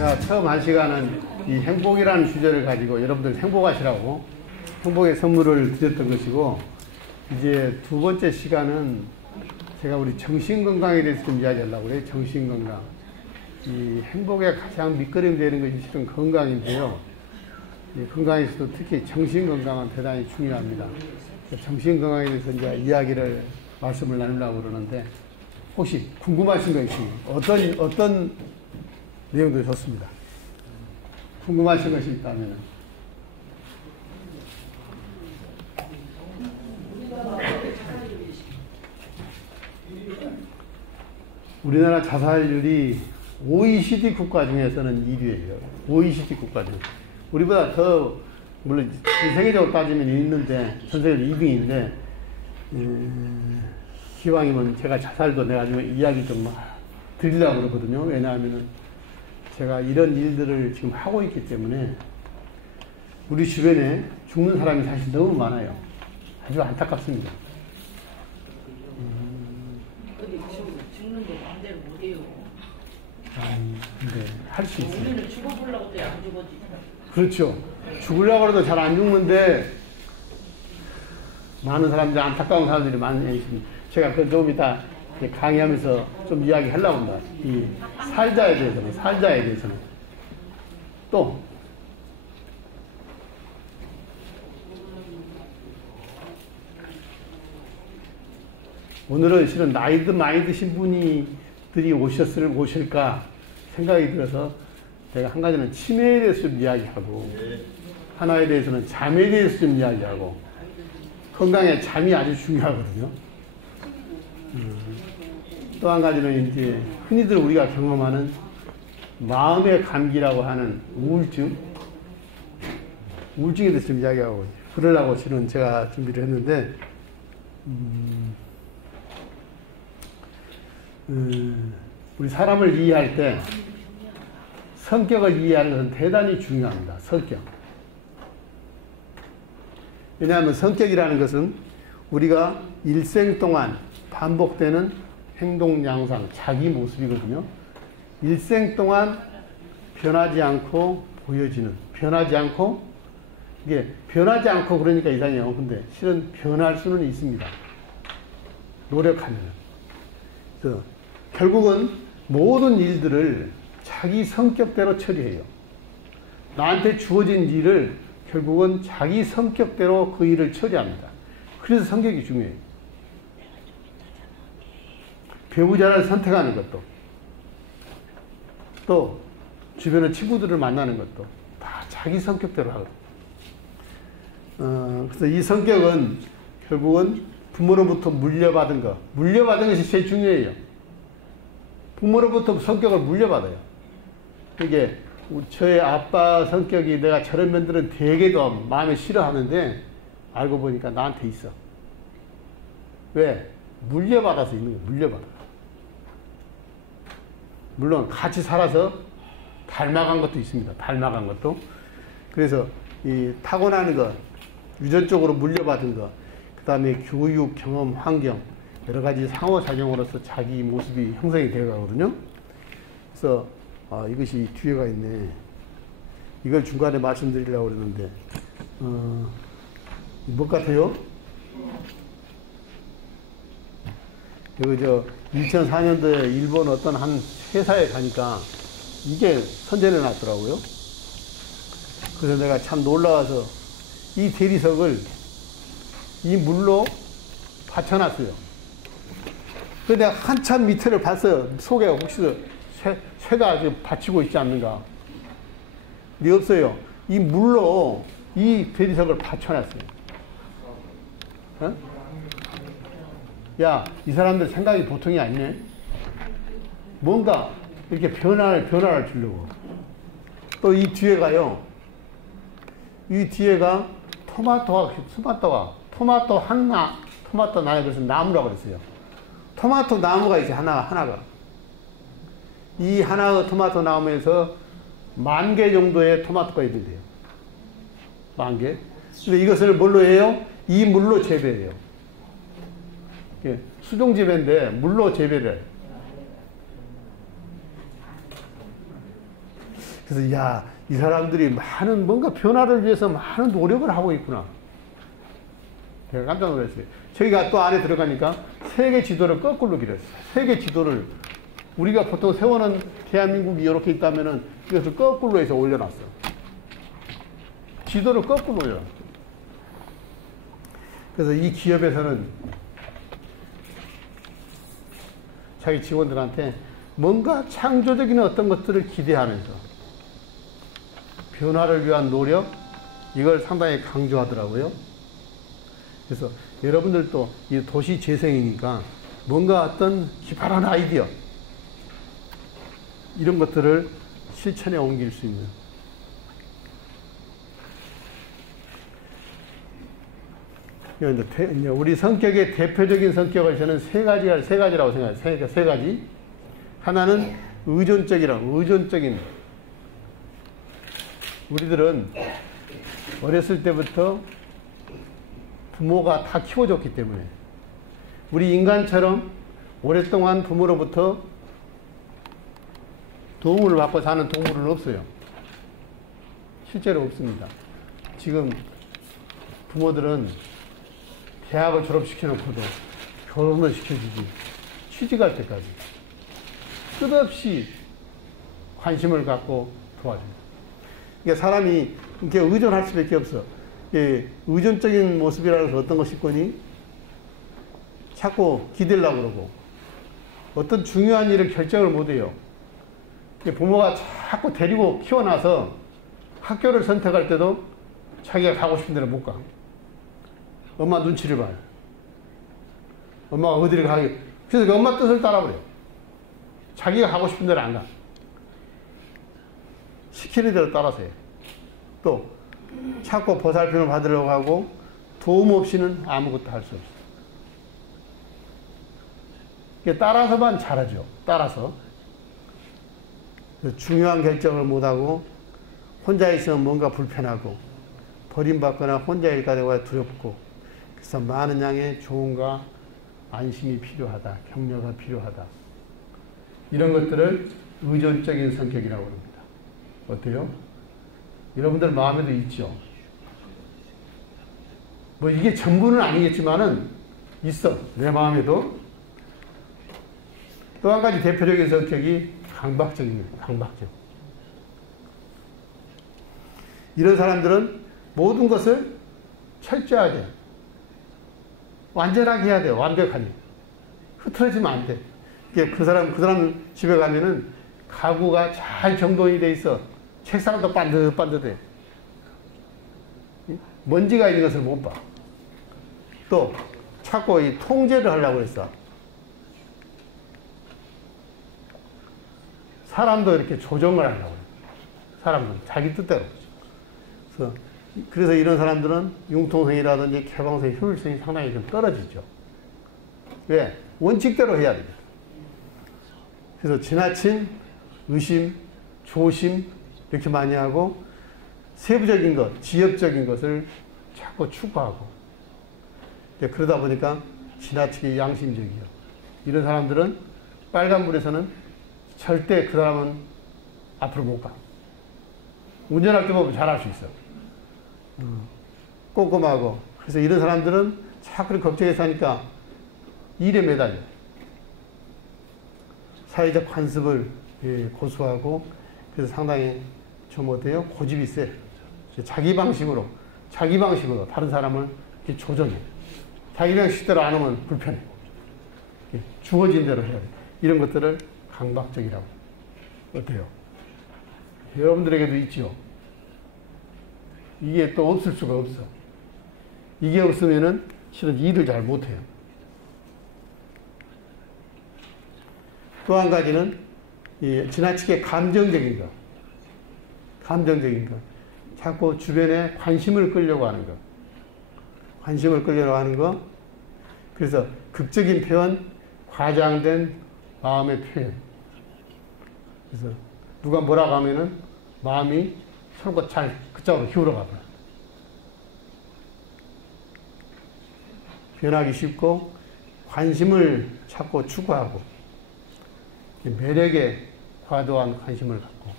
제가 처음 한 시간은 이 행복이라는 주제를 가지고 여러분들 행복하시라고 행복의 선물을 드렸던 것이고, 이제 두 번째 시간은 제가 우리 정신건강에 대해서 좀 이야기하려고 그래요. 정신건강. 이 행복의 가장 밑거름이 되는 것이 실은 건강인데요. 이 건강에서도 특히 정신건강은 대단히 중요합니다. 정신건강에 대해서 이제 이야기를 말씀을 나누려고 그러는데, 혹시 궁금하신 거 있으면 어떤 내용도 좋습니다. 궁금하신 것이 있다면. 우리나라 자살률이 OECD 국가 중에서는 1위예요. OECD 국가 중에. 우리보다 더, 물론 전 세계적으로 따지면 있는데, 전 세계적으로 2등인데, 기왕이면 제가 자살도 내가 좀 이야기 좀 드리려고 그러거든요. 왜냐하면 제가 이런 일들을 지금 하고 있기 때문에 우리 주변에 죽는 사람이 사실 너무 많아요. 아주 안타깝습니다. 죽는 거 마음대로 못해요. 근데 할 수 있어요. 우리는 죽어보려고 해도 안 죽어지잖아. 그렇죠. 죽으려고 해도 잘 안 죽는데 많은 사람들, 안타까운 사람들이 많이 있습니다. 제가 그 좀 이따 강의하면서 좀 이야기 하려고 합니다. 이 살자에 대해서는. 또, 오늘은 실은 나이도 많이 드신 분들이 오실까 생각이 들어서 제가 한 가지는 치매에 대해서 좀 이야기하고, 하나에 대해서는 잠에 대해서 좀 이야기하고, 건강에 잠이 아주 중요하거든요. 또 한 가지는 이제 흔히들 우리가 경험하는 마음의 감기라고 하는 우울증에 대해서 좀 이야기하고, 그러려고 실은 제가 준비를 했는데, 우리 사람을 이해할 때 성격을 이해하는 것은 대단히 중요합니다. 성격. 왜냐하면 성격이라는 것은 우리가 일생 동안 반복되는 행동 양상, 자기 모습이거든요. 일생 동안 변하지 않고 보여지는, 변하지 않고, 이게 변하지 않고 그러니까 이상해요. 근데 실은 변할 수는 있습니다. 노력하면. 그래서 결국은 모든 일들을 자기 성격대로 처리해요. 나한테 주어진 일을 결국은 자기 성격대로 그 일을 처리합니다. 그래서 성격이 중요해요. 배우자를 선택하는 것도, 또 주변의 친구들을 만나는 것도 다 자기 성격대로 하거든요. 그래서 이 성격은 결국은 부모로부터 물려받은 것이 제일 중요해요. 부모로부터 성격을 물려받아요. 이게 저의 아빠 성격이 내가 저런 면들은 되게 더 마음에 싫어하는데 알고 보니까 나한테 있어. 왜? 물려받아서 있는 거예요. 물려받아. 물론 같이 살아서 닮아간 것도 있습니다. 닮아간 것도. 그래서 이 타고나는 것, 유전적으로 물려받은 것, 그 다음에 교육, 경험, 환경, 여러 가지 상호작용으로서 자기 모습이 형성이 되어 가거든요. 그래서 이것이 뒤에가 있네. 이걸 중간에 말씀드리려고 그러는데 뭐 같아요? 이거 2004년도에 일본 어떤 한 회사에 가니까 이게 선전해 놨더라고요. 그래서 내가 참 놀라워서 이 대리석을 이 물로 받쳐놨어요. 그래서 내가 한참 밑에를 봤어요. 속에 혹시 쇠가 아주 받치고 있지 않는가. 근데 없어요. 이 물로 이 대리석을 받쳐놨어요. 어? 야, 이 사람들 생각이 보통이 아니네. 뭔가 이렇게 변화를 주려고. 또 이 뒤에가요. 이 뒤에가 토마토 나무, 그래서 나무라고 그랬어요. 토마토 나무가 있어요. 하나가. 이 하나의 토마토 나무에서 10,000개 정도의 토마토가 있는데요. 10,000개. 근데 이것을 뭘로 해요? 이 물로 재배해요. 수동 재배인데 물로 재배를 해요. 그래서 야, 이 사람들이 많은 뭔가 변화를 위해서 많은 노력을 하고 있구나. 제가 깜짝 놀랐어요. 저희가 또 안에 들어가니까 세계 지도를 거꾸로 그렸어요. 세계 지도를 우리가 보통 세워놓은 대한민국이 이렇게 있다면은 이것을 거꾸로 해서 올려놨어. 지도를 거꾸로 올려놨어. 그래서 이 기업에서는 자기 직원들한테 뭔가 창조적인 어떤 것들을 기대하면서 변화를 위한 노력, 이걸 상당히 강조하더라고요. 그래서 여러분들도 이 도시 재생이니까 뭔가 어떤 기발한 아이디어, 이런 것들을 실천에 옮길 수 있는. 우리 성격의 대표적인 성격을 저는 세 가지라고 생각해요. 세 가지. 하나는 의존적인. 우리들은 어렸을 때부터 부모가 다 키워줬기 때문에 우리 인간처럼 오랫동안 부모로부터 도움을 받고 사는 동물은 없어요. 실제로 없습니다. 지금 부모들은 대학을 졸업시켜놓고도 결혼을 시켜주지, 취직할 때까지 끝없이 관심을 갖고 도와줍니다. 그러니까 사람이 이렇게 의존할 수밖에 없어. 의존적인 모습이라고 해서 어떤 것이 있거니? 자꾸 기대려고 그러고, 어떤 중요한 일을 결정을 못해요. 부모가 자꾸 데리고 키워놔서 학교를 선택할 때도 자기가 가고 싶은 데를 못 가. 엄마 눈치를 봐요. 엄마가 어디를 가게. 그래서 그 엄마 뜻을 따라버려요. 자기가 가고 싶은 데를 안 가. 시키는 대로 따라서 해요. 또 자꾸 보살핌을 받으려고 하고 도움 없이는 아무것도 할 수 없어요. 따라서만 잘하죠. 따라서. 중요한 결정을 못하고 혼자 있으면 뭔가 불편하고 버림받거나 혼자일까 되고 두렵고, 그래서 많은 양의 조언과 안심이 필요하다. 격려가 필요하다. 이런 것들을 의존적인 성격이라고 합니다. 어때요? 여러분들 마음에도 있죠? 뭐 이게 전부는 아니겠지만은 있어. 내 마음에도. 또 한 가지 대표적인 성격이 강박적입니다. 강박적. 이런 사람들은 모든 것을 철저하게, 완전하게 해야 돼요. 완벽하게. 흐트러지면 안 돼. 그 사람 집에 가면은 가구가 잘 정돈이 돼 있어. 책상도 반듯반듯해. 먼지가 있는 것을 못 봐. 또 자꾸 이 통제를 하려고 했어. 사람도 이렇게 조정을 하려고 해요. 사람들 자기 뜻대로. 그래서 이런 사람들은 융통성이라든지 개방성, 효율성이 상당히 좀 떨어지죠. 왜? 원칙대로 해야 됩니다. 그래서 지나친 의심, 조심 이렇게 많이 하고 세부적인 것, 지엽적인 것을 자꾸 추구하고, 그러다 보니까 지나치게 양심적이요. 이런 사람들은 빨간불에서는 절대 그 사람은 앞으로 못 가. 운전할 때 보면 잘할 수 있어. 꼼꼼하고. 그래서 이런 사람들은 자꾸 걱정해서 하니까 일에 매달려. 사회적 관습을 고수하고, 그래서 상당히 좀 어때요? 고집이 세. 자기 방식으로 다른 사람을 이렇게 조정해. 자기 방식대로 안 하면 불편해. 주어진 대로 해야 돼. 이런 것들을 강박적이라고. 어때요? 여러분들에게도 있죠? 이게 또 없을 수가 없어. 이게 없으면은 실은 일을 잘 못해요. 또 한 가지는 지나치게 감정적인 거. 자꾸 주변에 관심을 끌려고 하는 거. 그래서 극적인 표현, 과장된 마음의 표현. 그래서 누가 뭐라고 하면은 마음이 서로 잘 그쪽으로 기울어가 버려. 변하기 쉽고 관심을 찾고 추구하고 매력에 과도한 관심을 갖고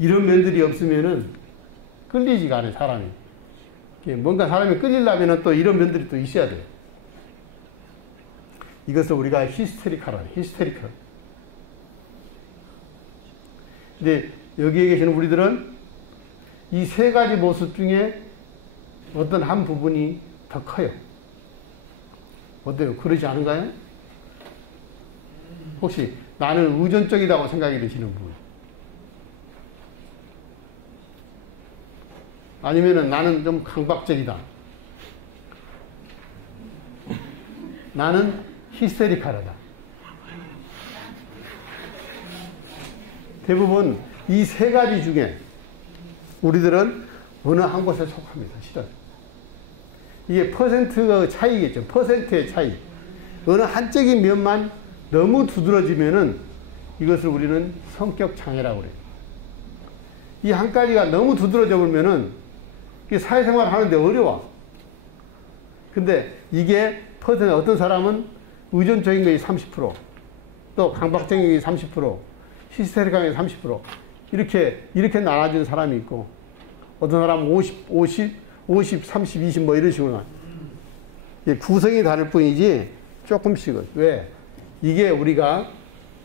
이런 면들이 없으면은 끌리지가 않아요, 사람이. 뭔가 사람이 끌리려면 또 이런 면들이 또 있어야 돼요. 이것을 우리가 히스테리컬한, 히스테리컬. 근데 여기에 계시는 우리들은 이 세 가지 모습 중에 어떤 한 부분이 더 커요. 어때요? 그러지 않은가요? 혹시 나는 의존적이라고 생각이 되시는 분? 아니면은 나는 좀 강박적이다. 나는 히스테리컬하다. 대부분 이 세 가지 중에 우리들은 어느 한 곳에 속합니다. 실은. 이게 퍼센트 차이겠죠. 퍼센트의 차이. 어느 한적인 면만 너무 두드러지면은 이것을 우리는 성격 장애라고 그래요. 이 한 가지가 너무 두드러져 버리면은 사회생활 하는데 어려워. 근데 이게 퍼센트, 어떤 사람은 의존적인 것이 30%, 또 강박적인 것이 30%, 히스테리컬한 것이 30%, 이렇게 나눠진 사람이 있고, 어떤 사람은 50, 30, 20 뭐 이런 식으로. 구성이 다를 뿐이지 조금씩은. 왜? 이게 우리가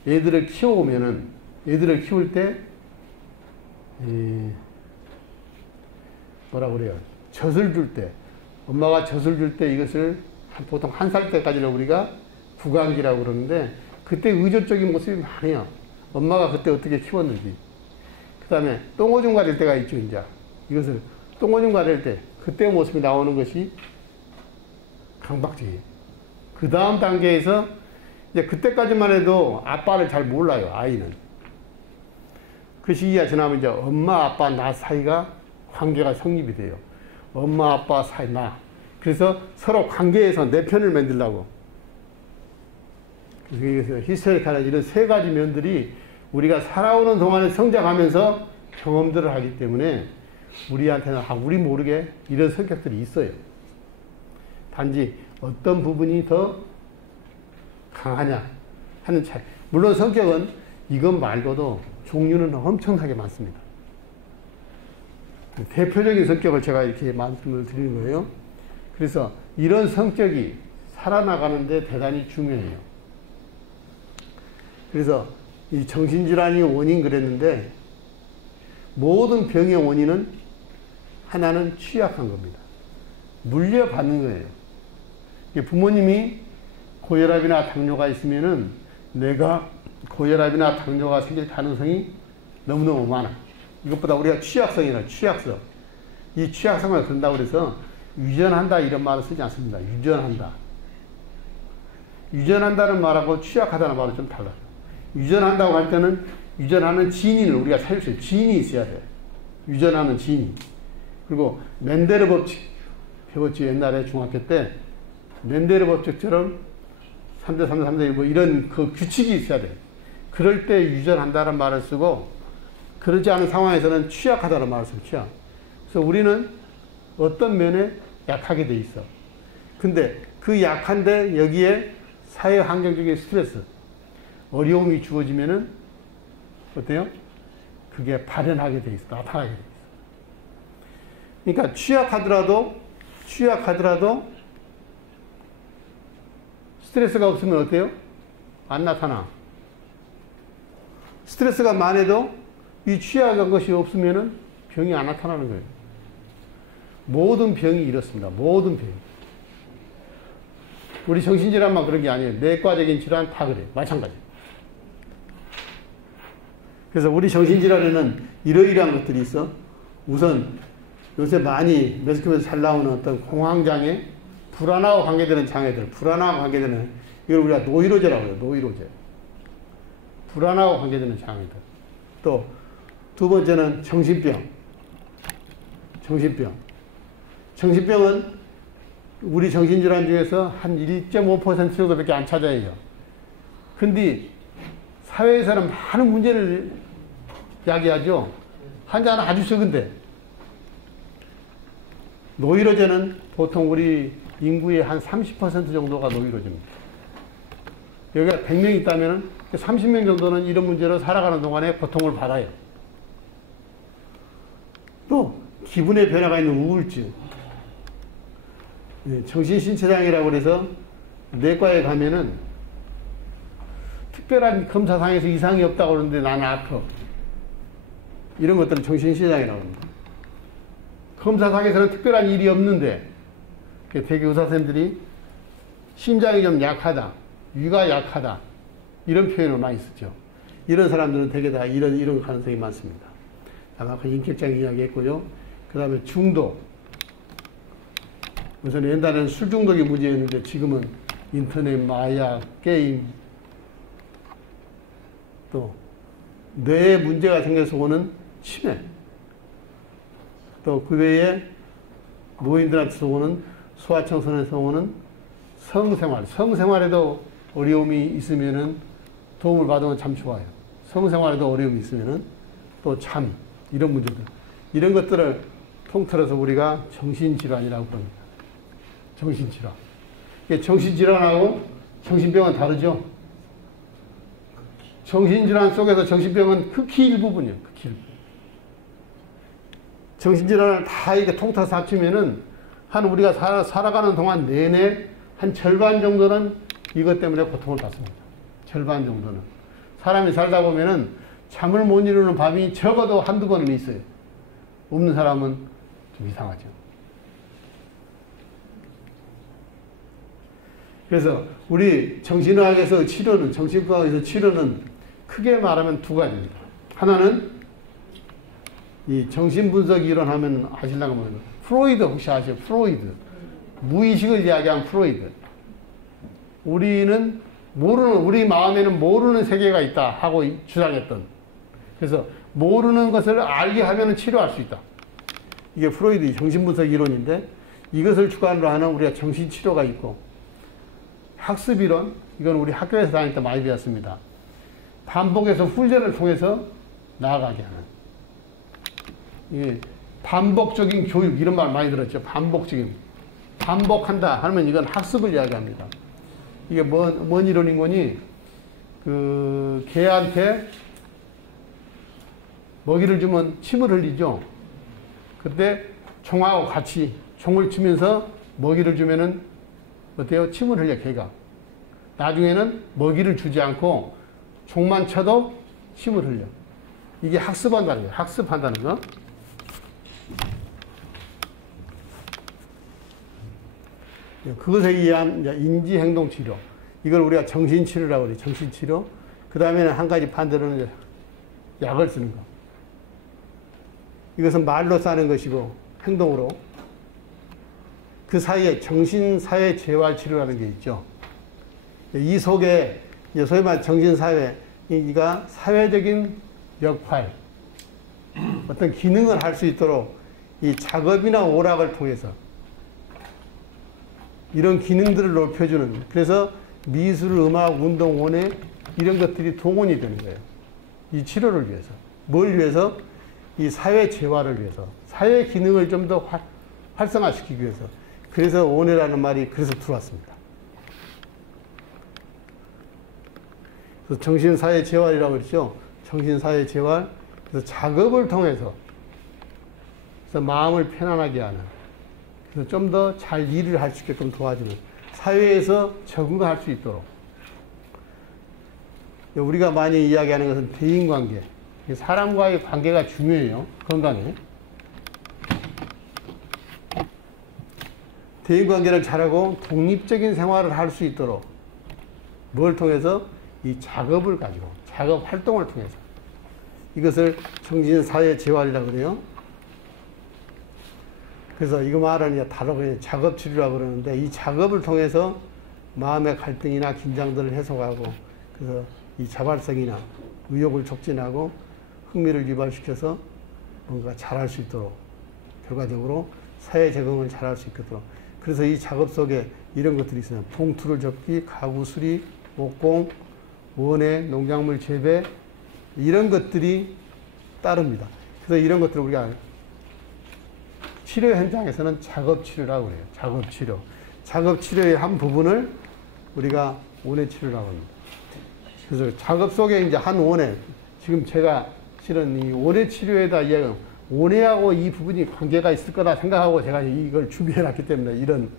애들을 키워오면은, 애들을 키울 때, 뭐라 그래요? 젖을 줄 때, 엄마가 젖을 줄 때 이것을 보통 1살 때까지는 우리가 구강기라고 그러는데, 그때 의존적인 모습이 많아요. 엄마가 그때 어떻게 키웠는지. 그 다음에 똥오줌가 될 때가 있죠, 이제. 이것을 똥오줌가 될 때, 그때 모습이 나오는 것이 강박적이에요. 그 다음 단계에서, 이제 그때까지만 해도 아빠를 잘 몰라요, 아이는. 그 시기가 지나면 이제 엄마, 아빠, 나 사이가 관계가 성립이 돼요. 엄마, 아빠 사이, 나. 그래서 서로 관계에서 내 편을 만들려고. 그래서 히스테리컬한 이런 세 가지 면들이 우리가 살아오는 동안에 성장하면서 경험들을 하기 때문에 우리한테는 우리 모르게 이런 성격들이 있어요. 단지 어떤 부분이 더 강하냐 하는 차이. 물론 성격은 이것 말고도 종류는 엄청나게 많습니다. 대표적인 성격을 제가 이렇게 말씀을 드리는 거예요. 그래서 이런 성격이 살아나가는데 대단히 중요해요. 그래서 이 정신질환이 원인 그랬는데, 모든 병의 원인은 하나는 취약한 겁니다. 물려받는 거예요. 부모님이 고혈압이나 당뇨가 있으면은 내가 고혈압이나 당뇨가 생길 가능성이 너무너무 많아. 이것보다 우리가 취약성이라, 취약성. 이 취약성을 그런다고 그래서 유전한다 이런 말을 쓰지 않습니다. 유전한다. 유전한다는 말하고 취약하다는 말은 좀 달라요. 유전한다고 할 때는 유전하는 지인을 우리가 살릴 수 있어요. 지인이 있어야 돼요. 유전하는 지인이. 그리고 멘델의 법칙 배웠지, 옛날에 중학교 때. 멘델의 법칙처럼 3대 3대 3대 1 뭐 이런 그 규칙이 있어야 돼요. 그럴 때 유전한다는 말을 쓰고, 그러지 않은 상황에서는 취약하다는 말을 써요. 취약. 그래서 우리는 어떤 면에 약하게 돼 있어. 근데 그 약한데 여기에 사회 환경적인 스트레스, 어려움이 주어지면은 어때요? 그게 발현하게 돼 있어. 나타나게 돼 있어. 그러니까 취약하더라도 스트레스가 없으면 어때요? 안 나타나. 스트레스가 많아도 이 취약한 것이 없으면은 병이 안 나타나는 거예요. 모든 병이 이렇습니다. 모든 병이. 우리 정신질환만 그런 게 아니에요. 내과적인 질환 다 그래요. 마찬가지. 그래서 우리 정신질환에는 이러이러한 것들이 있어. 우선 요새 많이 매스컴에서 잘 나오는 어떤 공황장애, 불안하고 관계되는 장애들, 불안하고 관계되는, 이걸 우리가 노이로제라고 해요. 노이로제. 불안하고 관계되는 장애들. 또 두 번째는 정신병. 정신병은 우리 정신질환 중에서 한 1.5% 정도밖에 안 찾아요. 근데 사회에서는 많은 문제를 야기하죠. 환자는 아주 적은데. 노이로제는 보통 우리 인구의 한 30% 정도가 노이로제입니다. 여기가 100명 있다면 30명 정도는 이런 문제로 살아가는 동안에 고통을 받아요. 기분의 변화가 있는 우울증. 예, 정신신체장애라고 그래서 내과에 가면은 특별한 검사상에서 이상이 없다고 그러는데 나는 아파. 이런 것들은 정신신체장애라고 합니다. 검사상에서는 특별한 일이 없는데 되게 의사 선생님들이 심장이 좀 약하다, 위가 약하다 이런 표현을 많이 쓰죠. 이런 사람들은 되게 다 이런 가능성이 많습니다. 아까 인격장 이야기했고요. 그 다음에 중독. 우선 옛날에는 술 중독이 문제였는데 지금은 인터넷, 마약, 게임, 또 뇌에 문제가 생겨서 오는 치매, 또 그 외에 노인들한테서 오는 소아청소년에서 오는 성생활. 성생활에도 어려움이 있으면은 도움을 받으면 참 좋아요. 성생활에도 어려움이 있으면은 또 잠, 이런 문제들. 이런 것들을 통틀어서 우리가 정신질환이라고 합니다. 정신질환. 이게 정신질환하고 정신병은 다르죠? 정신질환 속에서 정신병은 극히 일부분이에요. 극히 일부분. 정신질환을 다 이렇게 통틀어서 합치면은 한 우리가 살아가는 동안 내내 한 절반 정도는 이것 때문에 고통을 받습니다. 절반 정도는. 사람이 살다 보면은 잠을 못 이루는 밤이 적어도 한두 번은 있어요. 없는 사람은 좀 이상하죠. 그래서 우리 정신의학에서 치료는, 정신과학에서 치료는 크게 말하면 두 가지입니다. 하나는 이 정신분석 이론 하면 아실랑가 모르겠어요. 프로이드 혹시 아세요? 프로이드. 무의식을 이야기한 프로이드. 우리는 모르는, 우리 마음에는 모르는 세계가 있다 하고 주장했던. 그래서 모르는 것을 알게 하면 치료할 수 있다. 이게 프로이드 정신분석 이론인데 이것을 주관으로 하는 우리가 정신치료가 있고 학습이론, 이건 우리 학교에서 다닐 때 많이 배웠습니다. 반복해서 훈련을 통해서 나아가게 하는. 이게 반복적인 교육, 이런 말 많이 들었죠. 반복적인. 반복한다 하면 이건 학습을 이야기합니다. 이게 뭔 이론인 거니? 그, 개한테 먹이를 주면 침을 흘리죠. 그때 총하고 같이 총을 치면서 먹이를 주면은 어때요? 침을 흘려, 개가. 나중에는 먹이를 주지 않고 총만 쳐도 침을 흘려. 이게 학습한다는 거예요. 학습한다는 거. 그것에 의한 인지행동치료. 이걸 우리가 정신치료라고 그래요. 정신치료. 그 다음에는 한 가지 반대로는 약을 쓰는 거. 이것은 말로 싸는 것이고 행동으로. 그 사이에 정신사회재활치료라는 게 있죠. 이 속에 소위 말해 정신사회가 사회적인 역할, 어떤 기능을 할 수 있도록 이 작업이나 오락을 통해서 이런 기능들을 높여주는, 그래서 미술, 음악, 운동, 원예 이런 것들이 동원이 되는 거예요. 이 치료를 위해서. 뭘 위해서? 이 사회 재활을 위해서. 사회 기능을 좀 더 활성화시키기 위해서. 그래서 원예라는 말이 그래서 들어왔습니다. 그래서 정신사회 재활이라고 그랬죠. 정신사회 재활. 그래서 작업을 통해서 그래서 마음을 편안하게 하는, 그래서 좀 더 잘 일을 할 수 있게끔 도와주는, 사회에서 적응할 수 있도록. 우리가 많이 이야기하는 것은 대인관계. 사람과의 관계가 중요해요. 건강에. 대인관계를 잘하고 독립적인 생활을 할 수 있도록 뭘 통해서? 이 작업을 가지고, 작업 활동을 통해서. 이것을 정신사회재활이라고 그래요. 그래서 이거 말은 다르고 작업치료라고 그러는데, 이 작업을 통해서 마음의 갈등이나 긴장들을 해소하고, 그래서 이 자발성이나 의욕을 촉진하고 흥미를 유발시켜서 뭔가 잘할 수 있도록, 결과적으로 사회 적응을 잘할 수 있도록. 그래서 이 작업 속에 이런 것들이 있어요. 봉투를 접기, 가구 수리, 목공, 원예, 농작물 재배, 이런 것들이 따릅니다. 그래서 이런 것들을 우리가 치료 현장에서는 작업치료라고 그래요. 작업치료. 작업치료의 한 부분을 우리가 원예치료라고 합니다. 그래서 작업 속에 이제 한 원예, 지금 제가 실은 이 원예치료에다 원해하고 이 부분이 관계가 있을 거다 생각하고 제가 이걸 준비해 놨기 때문에 이런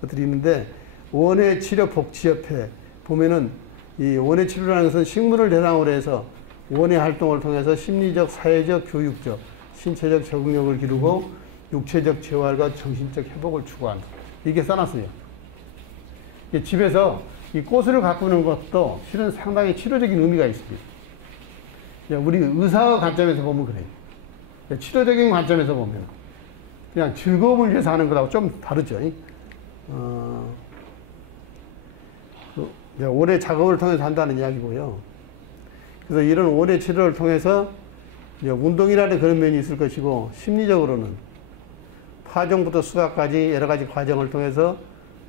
것들이 있는데, 원해치료복지협회 보면은 이 원해치료라는 것은 식물을 대상으로 해서 원해 활동을 통해서 심리적, 사회적, 교육적, 신체적 적응력을 기르고 육체적 재활과 정신적 회복을 추구한다. 이게 써놨어요. 집에서 이 꽃을 가꾸는 것도 실은 상당히 치료적인 의미가 있습니다. 우리 의사의 관점에서 보면 그래요. 치료적인 관점에서 보면 그냥 즐거움을 위해서 하는 거하고 좀 다르죠. 오래 작업을 통해서 한다는 이야기고요. 그래서 이런 오래 치료를 통해서 운동이라는 그런 면이 있을 것이고, 심리적으로는 파종부터 수학까지 여러 가지 과정을 통해서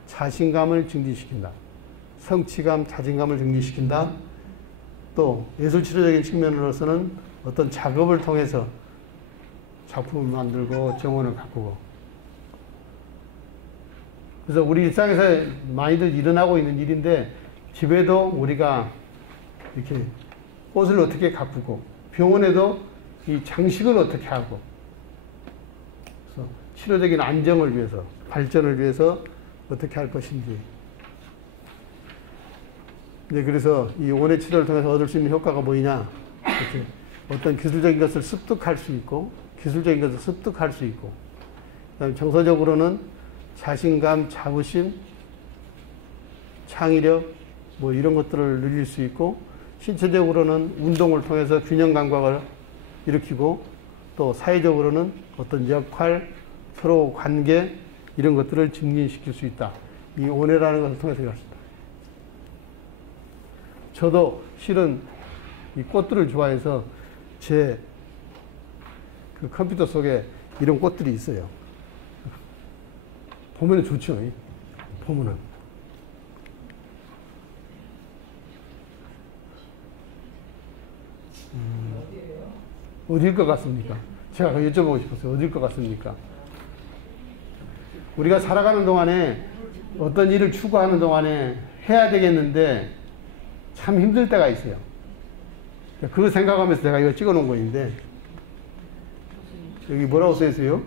자신감을 증진시킨다. 성취감, 자신감을 증진시킨다. 또 예술치료적인 측면으로서는 어떤 작업을 통해서 작품을 만들고 정원을 가꾸고. 그래서 우리 일상에서 많이들 일어나고 있는 일인데, 집에도 우리가 이렇게 꽃을 어떻게 가꾸고, 병원에도 이 장식을 어떻게 하고, 그래서 치료적인 안정을 위해서, 발전을 위해서 어떻게 할 것인지. 네, 그래서 이 원해 치료를 통해서 얻을 수 있는 효과가 뭐냐? 이렇게 어떤 기술적인 것을 습득할 수 있고, 기술적인 것을 습득할 수 있고, 그다음에 정서적으로는 자신감, 자부심, 창의력, 뭐 이런 것들을 늘릴 수 있고, 신체적으로는 운동을 통해서 균형 감각을 일으키고, 또 사회적으로는 어떤 역할, 서로 관계, 이런 것들을 증진시킬 수 있다. 이 원해라는 것을 통해서 그렇습니다. 저도 실은 이 꽃들을 좋아해서 제 그 컴퓨터 속에 이런 꽃들이 있어요. 보면 좋죠. 보면은. 어디일 것 같습니까? 제가 여쭤보고 싶었어요. 어디일 것 같습니까? 우리가 살아가는 동안에 어떤 일을 추구하는 동안에 해야 되겠는데 참 힘들 때가 있어요. 그거 생각하면서 제가 이거 찍어 놓은 거인데, 여기 뭐라고 써 있어요?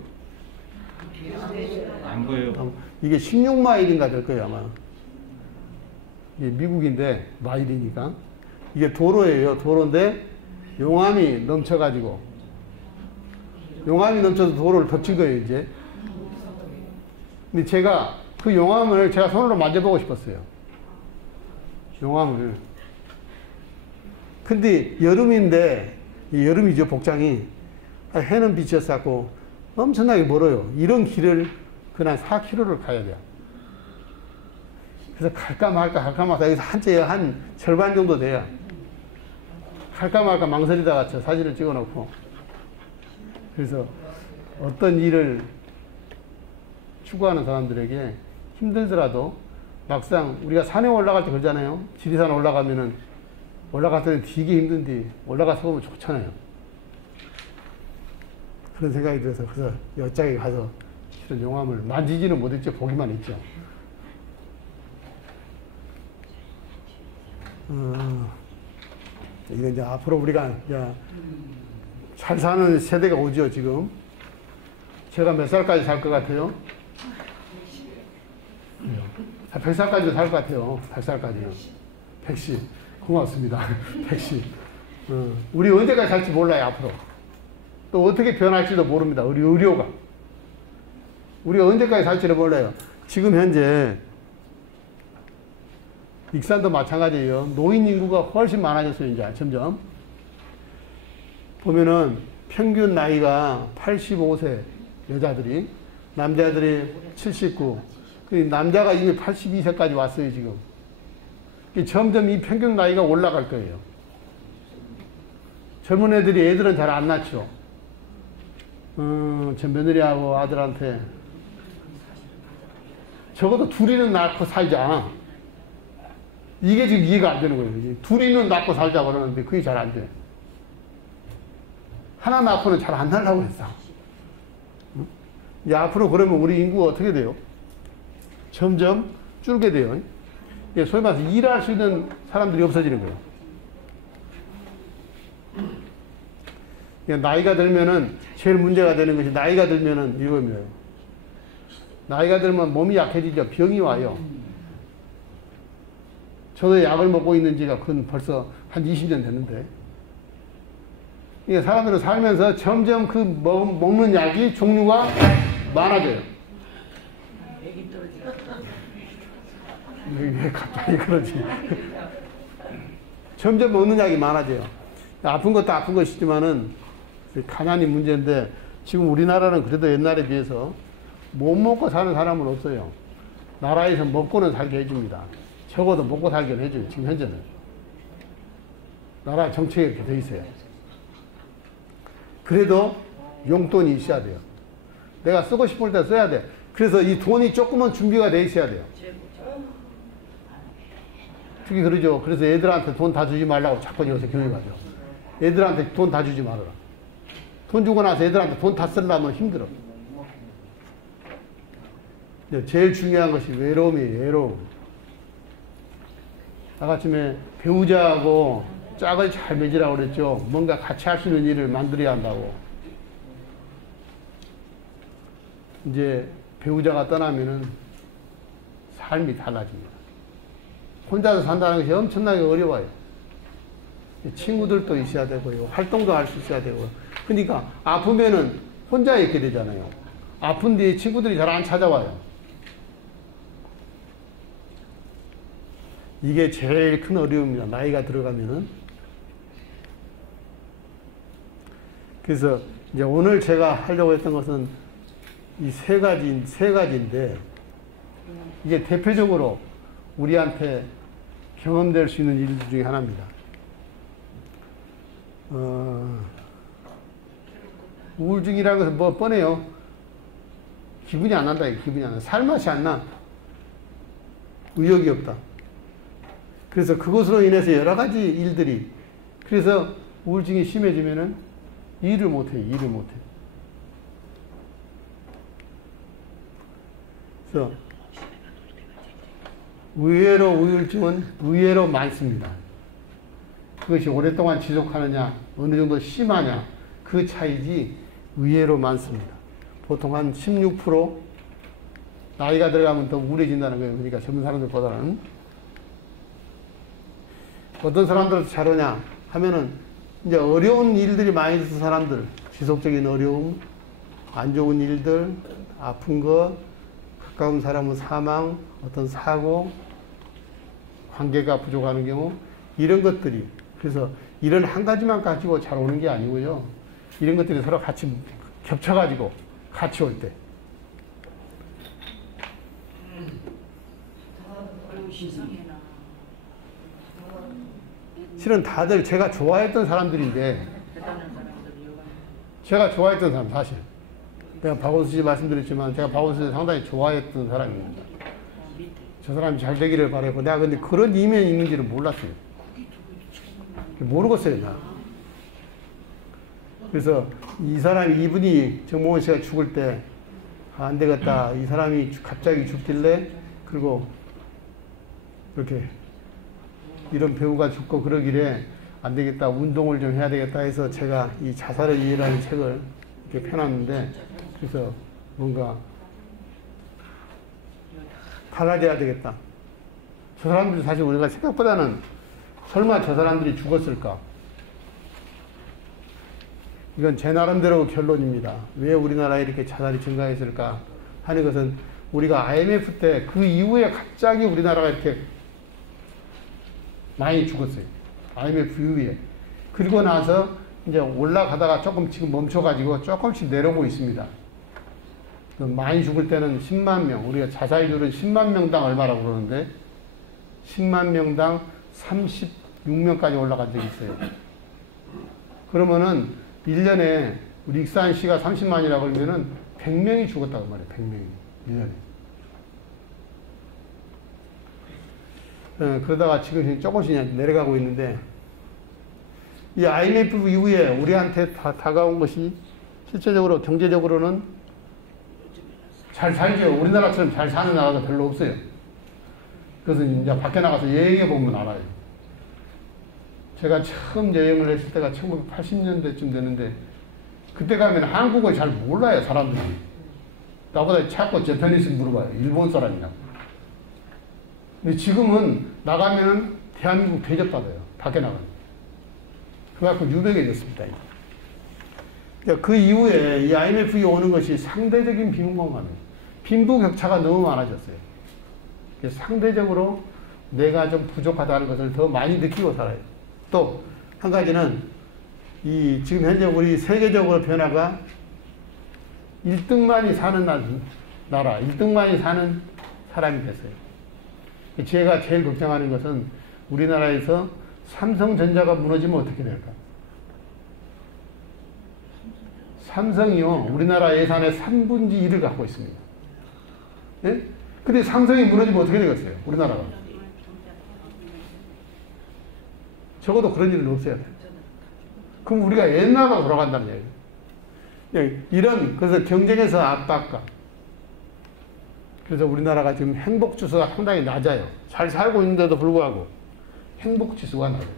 안 보여요. 이게 16마일인가 될 거예요, 아마. 이게 미국인데, 마일이니까. 이게 도로예요. 도로인데, 용암이 넘쳐가지고, 용암이 넘쳐서 도로를 덮친 거예요, 이제. 근데 제가 그 용암을 제가 손으로 만져보고 싶었어요. 용암을. 근데 여름인데, 이 여름이죠, 복장이. 해는 비쳤었고, 엄청나게 멀어요. 이런 길을 그냥 4km를 가야 돼요. 그래서 갈까 말까, 여기서 한 절반 정도 돼요. 갈까 말까 망설이다가 저 사진을 찍어 놓고. 그래서 어떤 일을 추구하는 사람들에게 힘들더라도 막상 우리가 산에 올라갈 때 그러잖아요. 지리산 올라가면은 올라갔더니 되게 힘든데 올라가서 보면 좋잖아요. 그런 생각이 들어서 그래서 여짝에 가서 실은 용암을 만지지는 못했죠. 보기만 했죠. 이게 이제 앞으로 우리가 이제 잘 사는 세대가 오죠, 지금. 제가 몇 살까지 살 것 같아요? 100살까지도 살 것 같아요. 100살까지는. 110. 고맙습니다. 110. 우리 언제까지 살지 몰라요, 앞으로. 또 어떻게 변할지도 모릅니다. 우리 의료가. 우리 언제까지 살지를 몰라요. 지금 현재 익산도 마찬가지예요. 노인 인구가 훨씬 많아졌어요, 이제 점점. 보면은 평균 나이가 85세 여자들이, 남자들이 79. 남자가 이미 82세까지 왔어요, 지금. 점점 이 평균 나이가 올라갈 거예요. 젊은 애들은 잘 안 낳죠. 제 며느리하고 아들한테 적어도 둘이는 낳고 살지 않아. 이게 지금 이해가 안 되는 거예요. 둘이는 낳고 살자 그러는데 그게 잘 안 돼. 하나 낳고는 잘 안 날라고 했어. 앞으로 그러면 우리 인구가 어떻게 돼요? 점점 줄게 돼요. 소위 말해서 일할 수 있는 사람들이 없어지는 거예요. 그러니까 나이가 들면은 제일 문제가 되는 것이 나이가 들면은 이겁니다. 나이가 들면 몸이 약해지죠. 병이 와요. 저도 약을 먹고 있는 지가 그건 벌써 한 20년 됐는데. 그러니까 사람들은 살면서 점점 그 먹는 약이 종류가 많아져요. 애기 떨어지고. 왜 갑자기 그러지? 점점 먹는 약이 많아져요. 아픈 것도 아픈 것이지만은 가난이 문제인데 지금 우리나라는 그래도 옛날에 비해서 못 먹고 사는 사람은 없어요. 나라에서 먹고는 살게 해줍니다. 적어도 먹고 살게 해줘요. 지금 현재는. 나라 정책이 그렇게 돼 있어요. 그래도 용돈이 있어야 돼요. 내가 쓰고 싶을 때 써야 돼. 그래서 이 돈이 조금은 준비가 돼 있어야 돼요. 특히 그러죠. 그래서 애들한테 돈 다 주지 말라고 자꾸 여기서 교육하죠. 애들한테 돈 다 주지 말아라. 돈 주고 나서 애들한테 돈 다 쓰려면 힘들어. 제일 중요한 것이 외로움이에요. 외로움. 아까쯤에 배우자하고 짝을 잘 맺으라고 그랬죠. 뭔가 같이 할 수 있는 일을 만들어야 한다고. 이제 배우자가 떠나면은 삶이 달라집니다. 혼자서 산다는 것이 엄청나게 어려워요. 친구들도 있어야 되고요. 활동도 할 수 있어야 되고요. 그러니까 아프면은 혼자 있게 되잖아요. 아픈 뒤에 친구들이 잘 안 찾아와요. 이게 제일 큰 어려움입니다. 나이가 들어가면은. 그래서 이제 오늘 제가 하려고 했던 것은 이 세 가지인데 이게 대표적으로 우리한테 경험될 수 있는 일 중에 하나입니다. 우울증이라는 것은 뭐 뻔해요. 기분이 안 난다. 기분이 안 나. 살맛이 안 나. 의욕이 없다. 그래서 그것으로 인해서 여러 가지 일들이, 그래서 우울증이 심해지면은 일을 못해요. 일을 못해. 그래서 의외로 우울증은 의외로 많습니다. 그것이 오랫동안 지속하느냐, 어느 정도 심하냐, 그 차이지 의외로 많습니다. 보통 한 16% 나이가 들어가면 더 우울해진다는 거예요. 그러니까 젊은 사람들보다는. 어떤 사람들 잘하냐 하면은 이제 어려운 일들이 많이 있는 사람들, 지속적인 어려움, 안 좋은 일들, 아픈 것, 가까운 사람의 사망, 어떤 사고, 관계가 부족하는 경우, 이런 것들이, 그래서 이런 한 가지만 가지고 잘 오는 게 아니고요. 이런 것들이 서로 같이 겹쳐가지고 같이 올 때. 실은 다들 제가 좋아했던 사람들인데, 제가 좋아했던 사람, 사실. 내가 박원순 씨 말씀드렸지만, 제가 박원순 씨 상당히 좋아했던 사람입니다. 저 사람이 잘 되기를 바라고, 내가 근데 그런 이면이 있는지를 몰랐어요. 모르겠어요, 나. 그래서 이분이 정몽원 씨가 죽을 때, 안 되겠다. 이 사람이 갑자기 죽길래, 그리고 이렇게 이런 배우가 죽고 그러길래 안 되겠다. 운동을 좀 해야 되겠다 해서 제가 이 자살의 이유라는 책을 이렇게 펴놨는데, 그래서 뭔가 달라져야 되겠다. 저 사람들이 사실 우리가 생각보다는 설마 저 사람들이 죽었을까? 이건 제 나름대로 결론입니다. 왜 우리나라에 이렇게 자살이 증가했을까 하는 것은 우리가 IMF 때 그 이후에 갑자기 우리나라가 이렇게 많이 죽었어요. IMF 이후에. 그리고 나서 이제 올라가다가 조금 지금 멈춰가지고 조금씩 내려오고 있습니다. 많이 죽을 때는 10만 명, 우리가 자살률은 10만 명당 얼마라고 그러는데 10만 명당 36명까지 올라간 적이 있어요. 그러면은 1년에 우리 익산시가 30만이라고 그러면은 100명이 죽었다고 말해요. 100명이. 1년에. 그러다가 지금 조금씩 내려가고 있는데, 이 IMF 이후에 우리한테 다가온 것이 실제적으로 경제적으로는 잘 살죠. 우리나라처럼 잘 사는 나라가 별로 없어요. 그래서 이제 밖에 나가서 여행해 보면 알아요. 제가 처음 여행을 했을 때가 1980년대쯤 되는데, 그때 가면 한국어 잘 몰라요, 사람들이. 나보다 자꾸 재패니스 물어봐요. 일본 사람이냐고. 근데 지금은 나가면은 대한민국 대접받아요. 밖에 나가면. 그래갖고 유명해졌습니다. 그 이후에 이 IMF에 오는 것이 상대적인 빈곤감이에요. 빈부격차가 너무 많아졌어요. 상대적으로 내가 좀 부족하다는 것을 더 많이 느끼고 살아요. 또 한 가지는 이 지금 현재 우리 세계적으로 변화가 1등만이 사는 나라, 1등만이 사는 사람이 됐어요. 제가 제일 걱정하는 것은 우리나라에서 삼성전자가 무너지면 어떻게 될까? 삼성이요, 우리나라 예산의 3분의 1을 갖고 있습니다. 예? 근데 삼성이 무너지면 어떻게 되겠어요? 우리나라가. 적어도 그런 일은 없어야 돼요. 그럼 우리가 옛날로 돌아간다는 얘기예요. 그래서 경쟁에서 압박감. 그래서 우리나라가 지금 행복지수가 상당히 낮아요. 잘 살고 있는데도 불구하고 행복지수가 낮아요.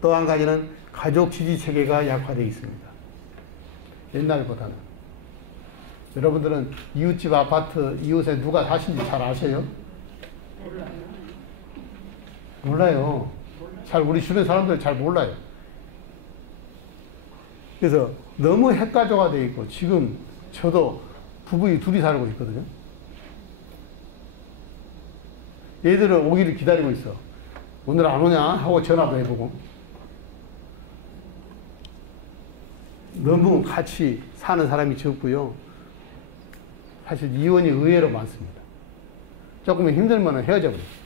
또 한 가지는 가족 지지 체계가 약화되어 있습니다. 옛날보다는. 여러분들은 이웃집 아파트, 이웃에 누가 사신지 잘 아세요? 몰라요. 잘 우리 주변 사람들 잘 몰라요. 그래서 너무 핵가족화 되어 있고 지금 저도 부부이 둘이 살고 있거든요. 얘들은 오기를 기다리고 있어. 오늘 안 오냐? 하고 전화도 해보고. 너무 같이 사는 사람이 적고요. 사실 이혼이 의외로 많습니다. 조금 힘들면 헤어져버려요.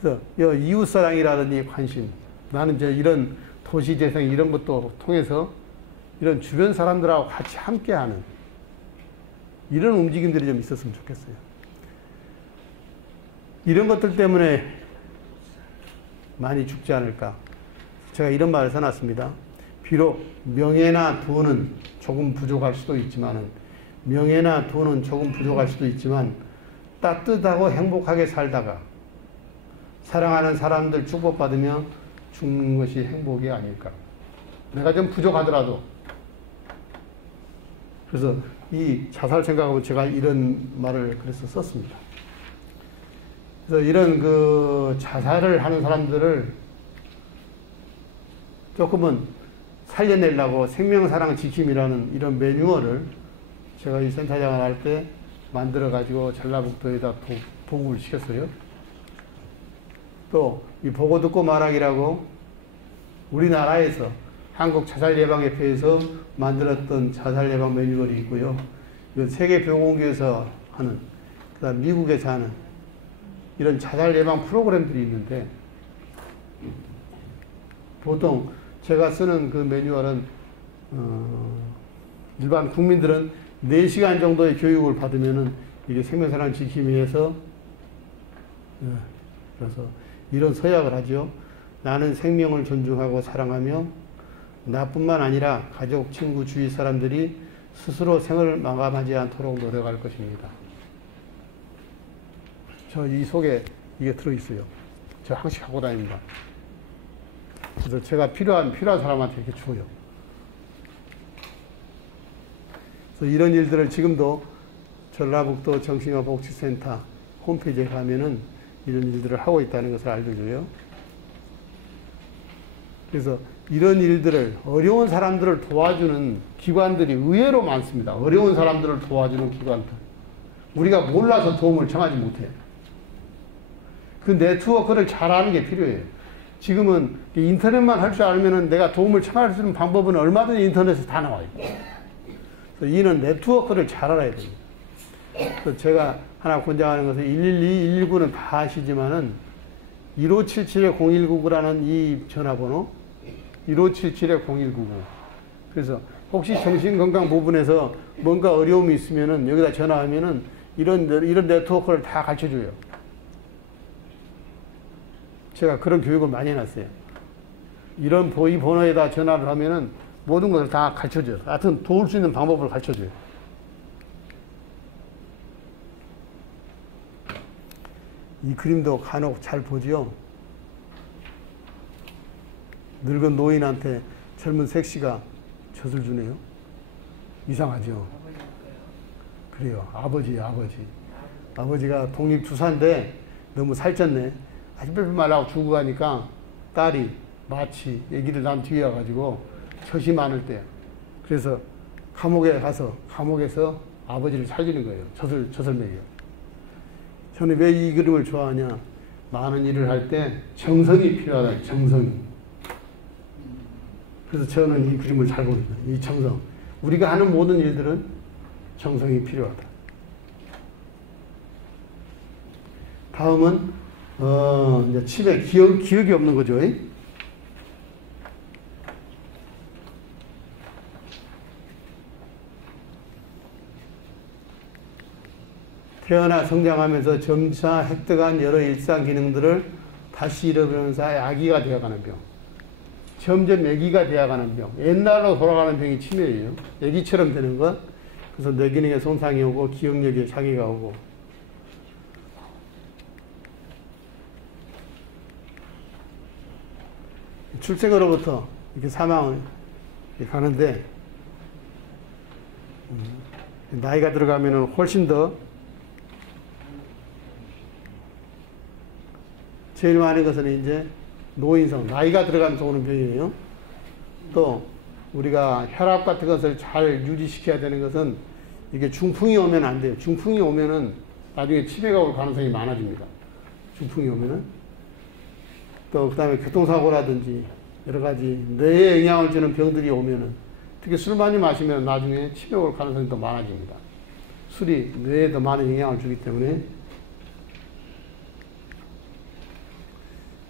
그래서 이웃사랑이라든지 관심, 나는 이제 이런 도시재생 이런 것도 통해서 이런 주변 사람들하고 같이 함께하는 이런 움직임들이 좀 있었으면 좋겠어요. 이런 것들 때문에 많이 죽지 않을까. 제가 이런 말을 써놨습니다. 비록 명예나 돈은 조금 부족할 수도 있지만 따뜻하고 행복하게 살다가 사랑하는 사람들 축복받으며 죽는 것이 행복이 아닐까. 내가 좀 부족하더라도. 그래서 이 자살 생각하고 제가 이런 말을 그래서 썼습니다. 그래서 이런 그 자살을 하는 사람들을 조금은 살려내려고 생명사랑 지킴이라는 이런 매뉴얼을 제가 이 센터장을 할 때 만들어가지고 전라북도에다 보급을 시켰어요. 또 이 보고 듣고 말하기라고 우리나라에서 한국자살예방협회에서 만들었던 자살예방 매뉴얼이 있고요. 이건 세계보건기구에서 하는, 그다음 미국에서 하는 이런 자살예방 프로그램들이 있는데, 보통 제가 쓰는 그 매뉴얼은 일반 국민들은 4시간 정도의 교육을 받으면은 이게 생명사랑 지킴이에서 그래서 이런 서약을 하죠. 나는 생명을 존중하고 사랑하며 나뿐만 아니라 가족, 친구, 주위 사람들이 스스로 생을 마감하지 않도록 노력할 것입니다. 저 이 속에 이게 들어있어요. 저 항상 갖고 다닙니다. 그래서 제가 필요한 사람한테 이렇게 줘요. 그래서 이런 일들을 지금도 전라북도 정신건강복지센터 홈페이지에 가면은 이런 일들을 하고 있다는 것을 알려줘요. 그래서 이런 일들을, 어려운 사람들을 도와주는 기관들이 의외로 많습니다. 어려운 사람들을 도와주는 기관들. 우리가 몰라서 도움을 청하지 못해요. 그 네트워크를 잘하는 게 필요해요. 지금은 인터넷만 할 줄 알면은 내가 도움을 청할 수 있는 방법은 얼마든지 인터넷에 다 나와요. 그래서 이는 네트워크를 잘 알아야 됩니다. 그래서 제가 하나 권장하는 것은 112, 119는 다 아시지만은 1577-0199라는 이 전화번호, 1577-0199. 그래서 혹시 정신건강 부분에서 뭔가 어려움이 있으면은 여기다 전화하면은 이런 네트워크를 다 가르쳐 줘요. 제가 그런 교육을 많이 해놨어요. 이 번호에다 전화를 하면은 모든 것을 다 가르쳐 줘요. 하여튼 도울 수 있는 방법을 가르쳐 줘요. 이 그림도 간혹 잘 보죠. 늙은 노인한테 젊은 섹시가 젖을 주네요. 이상하죠? 그래요. 아버지예요, 아버지. 아버지가 독립투사인데 너무 살쪘네. 아주 뺄뺄 말라고 주고 가니까 딸이 마치 애기들 남 뒤에 와가지고 젖이 많을 때. 그래서 감옥에 가서 감옥에서 아버지를 살리는 거예요. 젖을 먹여. 저는 왜 이 그림을 좋아하냐? 많은 일을 할 때 정성이 필요하다. 정성이. 그래서 저는 이 그림을 잘 봅니다. 이 정성. 우리가 하는 모든 일들은 정성이 필요하다. 다음은 이제 치매 기억이 없는 거죠. 태어나 성장하면서 점차 획득한 여러 일상 기능들을 다시 잃어버리면서 아기가 되어가는 병. 점점 아기가 되어가는 병. 옛날로 돌아가는 병이 치매예요. 아기처럼 되는 것. 그래서 뇌기능에 손상이 오고 기억력에 장애가 오고. 출생으로부터 이렇게 사망을 가는데 나이가 들어가면 훨씬 더 제일 많은 것은 이제 노인성, 나이가 들어가면서 오는 병이에요. 또 우리가 혈압 같은 것을 잘 유지시켜야 되는 것은 이게 중풍이 오면 안 돼요. 중풍이 오면은 나중에 치매가 올 가능성이 많아집니다. 중풍이 오면은. 또 그다음에 교통사고라든지 여러 가지 뇌에 영향을 주는 병들이 오면은 특히 술 많이 마시면 나중에 치매 올 가능성이 더 많아집니다. 술이 뇌에 더 많은 영향을 주기 때문에.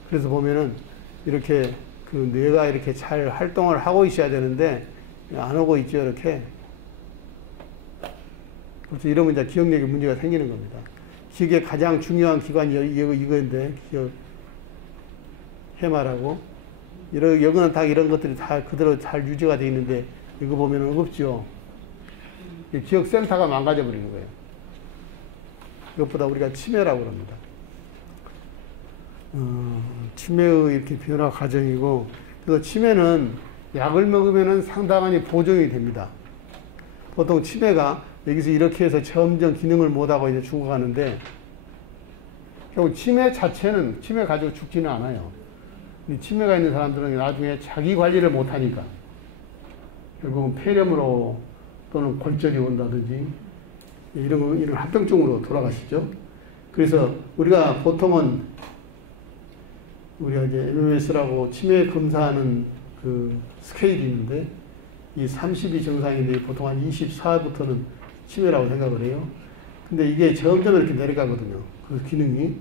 그래서 보면은 이렇게 그 뇌가 이렇게 잘 활동을 하고 있어야 되는데 안 하고 있죠. 이렇게. 그래서 이러면 이제 기억력에 문제가 생기는 겁니다. 기억의 가장 중요한 기관이 이거인데 기억 해마라고 여기는 다 이런 것들이 다 그대로 잘 유지가 되어 있는데 이거 보면은 없죠. 기억센터가 망가져 버리는 거예요. 이것보다 우리가 치매라고 합니다. 치매의 이렇게 변화 과정이고, 그래서 치매는 약을 먹으면은 상당히 보정이 됩니다. 보통 치매가 여기서 이렇게 해서 점점 기능을 못하고 이제 죽어가는데, 결국 치매 자체는 치매 가지고 죽지는 않아요. 이 치매가 있는 사람들은 나중에 자기 관리를 못하니까 결국은 폐렴으로 또는 골절이 온다든지 이런 합병증으로 돌아가시죠. 그래서 우리가 보통은 우리가 이제 MMS라고 치매 검사하는 그 스케일이 있는데 이 30이 정상인데 보통 한 24부터는 치매라고 생각을 해요. 근데 이게 점점 이렇게 내려가거든요. 그 기능이.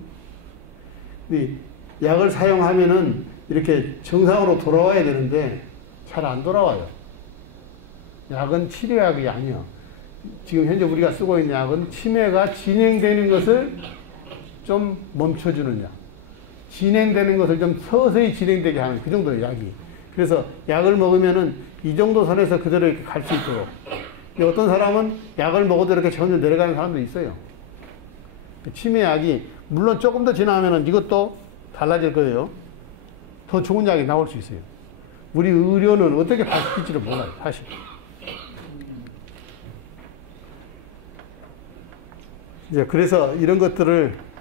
근데 약을 사용하면은 이렇게 정상으로 돌아와야 되는데 잘 안 돌아와요. 약은 치료약이 아니야. 지금 현재 우리가 쓰고 있는 약은 치매가 진행되는 것을 좀 멈춰주는 약. 진행되는 것을 좀 서서히 진행되게 하는 그 정도의 약이. 그래서 약을 먹으면은 이 정도 선에서 그대로 이렇게 갈 수 있도록. 어떤 사람은 약을 먹어도 이렇게 점점 내려가는 사람도 있어요. 치매약이 물론 조금 더 지나면은 이것도 달라질 거예요. 더 좋은 약이 나올 수 있어요. 우리 의료는 어떻게 바뀔지를 몰라요, 사실. 이제 그래서 이런 것들을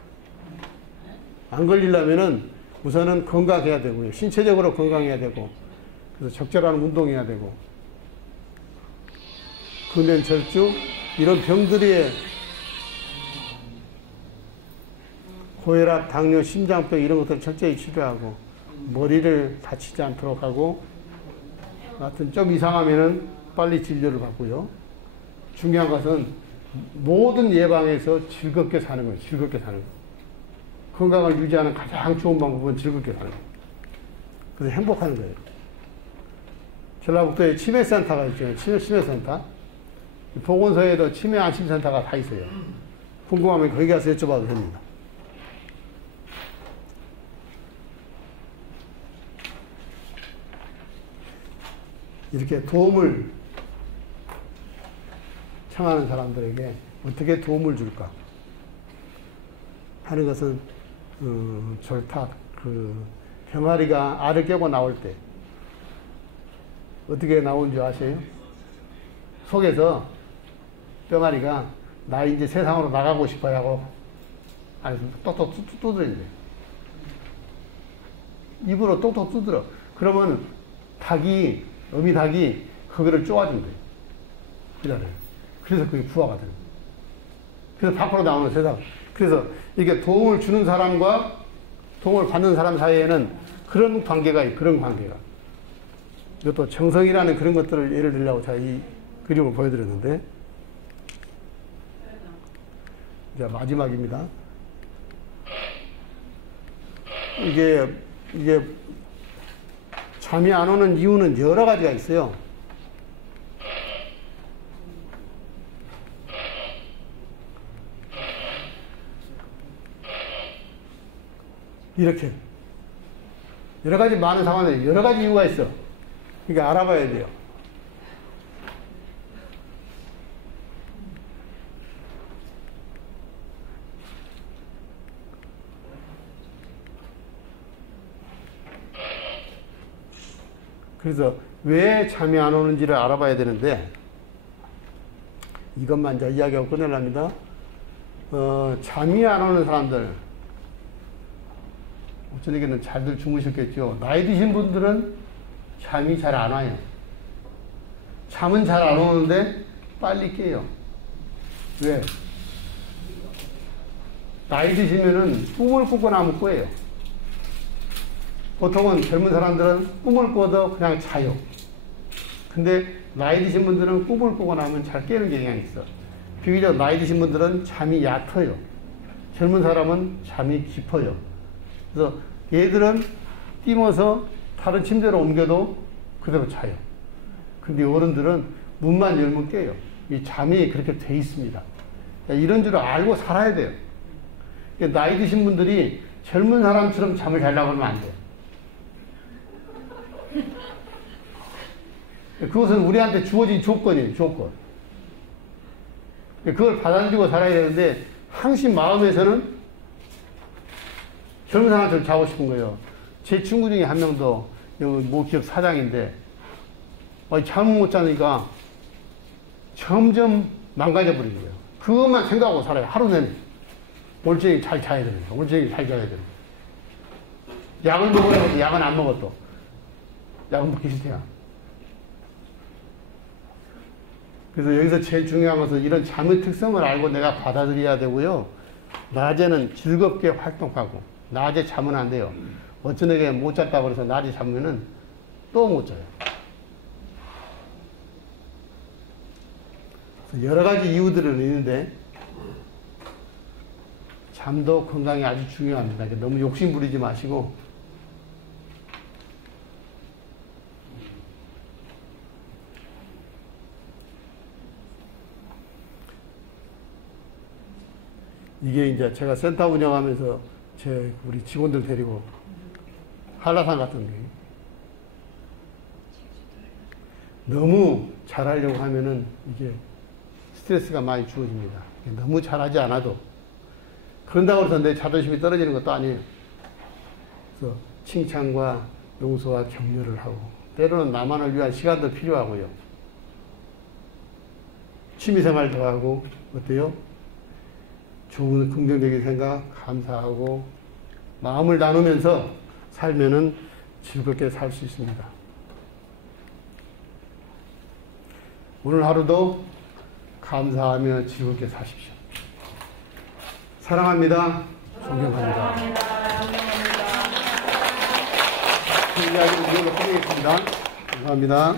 안 걸리려면은 우선은 건강해야 되고요. 신체적으로 건강해야 되고, 그래서 적절한 운동해야 되고, 근면 절주, 이런 병들이 고혈압, 당뇨, 심장병 이런 것들을 철저히 치료하고, 머리를 다치지 않도록 하고, 하여튼 좀 이상하면은 빨리 진료를 받고요. 중요한 것은 모든 예방에서 즐겁게 사는 거예요. 즐겁게 사는 거. 건강을 유지하는 가장 좋은 방법은 즐겁게 사는 거예요. 그래서 행복하는 거예요. 전라북도에 치매센터가 있죠. 치매센터. 보건소에도 치매 안심센터가 다 있어요. 궁금하면 거기 가서 여쭤봐도 됩니다. 이렇게 도움을 청하는 사람들에게 어떻게 도움을 줄까 하는 것은 졸탁, 병아리가 알을 깨고 나올 때 어떻게 나온 줄 아세요? 속에서 병아리가 나 이제 세상으로 나가고 싶어요 하고 아니 똑똑 두드린대. 입으로 똑똑 두드려. 그러면 닭이 어미 닭이 그거를 쪼아준대. 그래서 그게 부화가 되는 거예요. 그래서 밖으로 나오는 세상. 그래서 이게 도움을 주는 사람과 도움을 받는 사람 사이에는 그런 관계가 있어요. 그런 관계가. 이것도 정성이라는 그런 것들을 예를 들려고 제가 이 그림을 보여드렸는데, 이제 마지막입니다. 이게 잠이 안 오는 이유는 여러 가지가 있어요. 이렇게 여러 가지 많은 상황에 여러 가지 이유가 있어. 그러니까 알아봐야 돼요. 그래서 왜 잠이 안 오는지를 알아봐야 되는데, 이것만 이제 이야기하고 끝내랍니다. 잠이 안 오는 사람들, 저녁에는 잘들 주무셨겠죠. 나이 드신 분들은 잠이 잘 안 와요. 잠은 잘 안 오는데 빨리 깨요. 왜? 나이 드시면은 꿈을 꾸거나 하면 꾸예요. 보통은 젊은 사람들은 꿈을 꿔도 그냥 자요. 근데 나이 드신 분들은 꿈을 꾸거나 하면 잘 깨는 경향이 있어. 비교적 나이 드신 분들은 잠이 얕아요. 젊은 사람은 잠이 깊어요. 그래서 얘들은 뛰면서 다른 침대로 옮겨도 그대로 자요. 근데 어른들은 문만 열면 깨요. 이 잠이 그렇게 돼 있습니다. 이런 줄 알고 살아야 돼요. 나이 드신 분들이 젊은 사람처럼 잠을 자려고 하면 안 돼요. 그것은 우리한테 주어진 조건이에요, 조건. 그걸 받아들이고 살아야 되는데, 항상 마음에서는 젊은 사람처럼 자고 싶은 거예요. 제 친구 중에 한 명도, 여기 모기업 사장인데, 잠을 못 자니까 점점 망가져 버린 거예요. 그것만 생각하고 살아요, 하루 내내. 올챙이 잘 자야 됩니다. 올챙이 잘 자야 됩니다. 약을 먹으라고 해도 약은 안 먹었어. 약은 먹기 싫대요. 그래서 여기서 제일 중요한 것은 이런 잠의 특성을 알고 내가 받아들여야 되고요. 낮에는 즐겁게 활동하고, 낮에 자면 안 돼요. 어쩌게 못 잤다고 해서 낮에 자면은 또 못 자요. 여러 가지 이유들은 있는데, 잠도 건강에 아주 중요합니다. 너무 욕심 부리지 마시고, 이게 이제 제가 센터 운영하면서 우리 직원들 데리고 한라산 갔던 게, 너무 잘하려고 하면은 이게 스트레스가 많이 주어집니다. 너무 잘하지 않아도. 그런다고 해서 내 자존심이 떨어지는 것도 아니에요. 그래서 칭찬과 용서와 격려를 하고, 때로는 나만을 위한 시간도 필요하고요. 취미생활도 하고, 어때요? 좋은 긍정적인 생각, 감사하고, 마음을 나누면서 살면은 즐겁게 살 수 있습니다. 오늘 하루도 감사하며 즐겁게 사십시오. 사랑합니다. 존경합니다. 이 이야기를 이걸로 끝내겠습니다. 감사합니다.